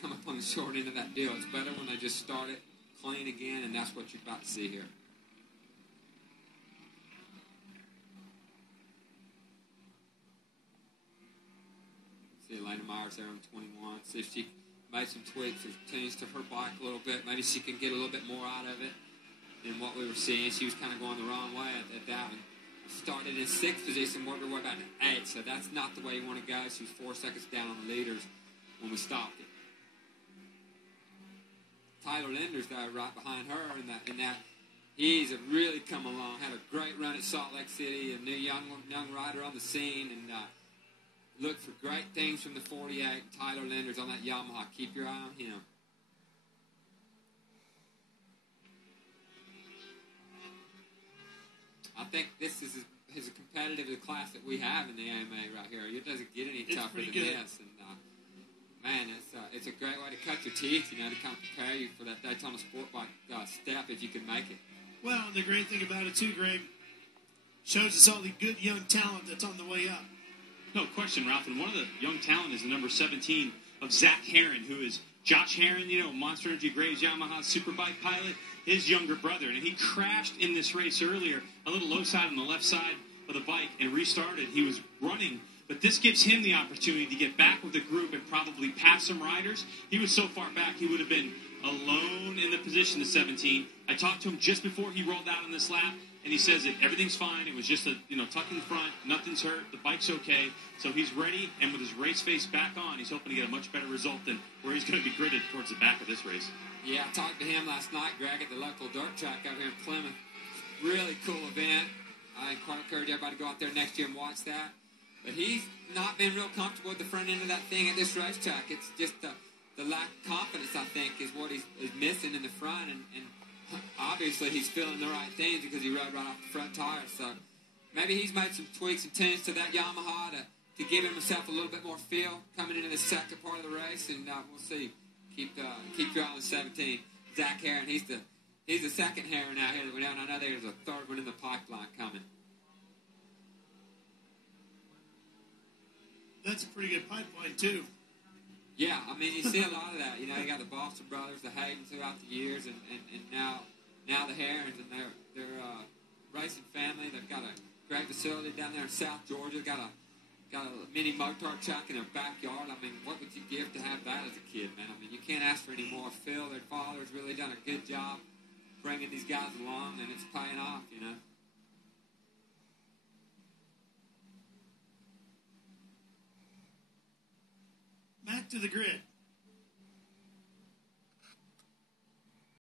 come up on the short end of that deal. It's better when they just start it clean again, and that's what you're about to see here. See Elena Myers there on 21. See if she made some tweaks or changed to her bike a little bit. Maybe she can get a little bit more out of it than what we were seeing. She was kind of going the wrong way at that one. Started in 6th position, worked her way back to 8th, so that's not the way you want to go. She was 4 seconds down on the leaders when we stopped it. Tyler Linder's though right behind her, and that he's really come along. Had a great run at Salt Lake City, a new young rider on the scene, and look for great things from the 48. Tyler Linder's on that Yamaha. Keep your eye on him. I think this is as competitive a class that we have in the AMA right here. It doesn't get any tougher than this. And man, it's a great way to cut your teeth, to kind of prepare you for that Daytona Sport Bike step if you can make it. Well, the great thing about it too, Greg, shows us all the good young talent that's on the way up. No question, Ralph. And one of the young talent is the number 17 of Zach Herron, who is Josh Herron, Monster Energy Graves Yamaha Superbike pilot, his younger brother. And he crashed in this race earlier, a little low side on the left side of the bike, and restarted. He was running, but this gives him the opportunity to get back with the group and probably pass some riders. He was so far back, he would have been alone in the position to 17. I talked to him just before he rolled out on this lap, and he says that everything's fine. It was just a, tuck in the front. Nothing's hurt. The bike's okay. So he's ready, and with his race face back on, he's hoping to get a much better result than where he's going to be gridded towards the back of this race. Yeah, I talked to him last night, Greg, at the local dirt track out here in Plymouth. Really cool event. I encourage everybody to go out there next year and watch that. But he's not been real comfortable with the front end of that thing at this racetrack. It's just the lack of confidence, I think, is what he's missing in the front. And obviously he's feeling the right things because he rode right off the front tire. So maybe he's made some tweaks and tunes to that Yamaha to give himself a little bit more feel coming into the second part of the race. And we'll see. Keep your eye on the 17. Zach Herron, he's the second Herron out here that went out. And I know there's a third one in the pipeline coming. That's a pretty good pipeline, too. Yeah, I mean, you see a lot of that. You got the Boston brothers, the Haydens throughout the years, and now the Herons, and their racing family. They've got a great facility down there in South Georgia. Got a mini motard track in their backyard. I mean, what would you give to have that as a kid, man? I mean, you can't ask for any more. Phil, their father, has really done a good job bringing these guys along, and it's paying off, Back to the grid.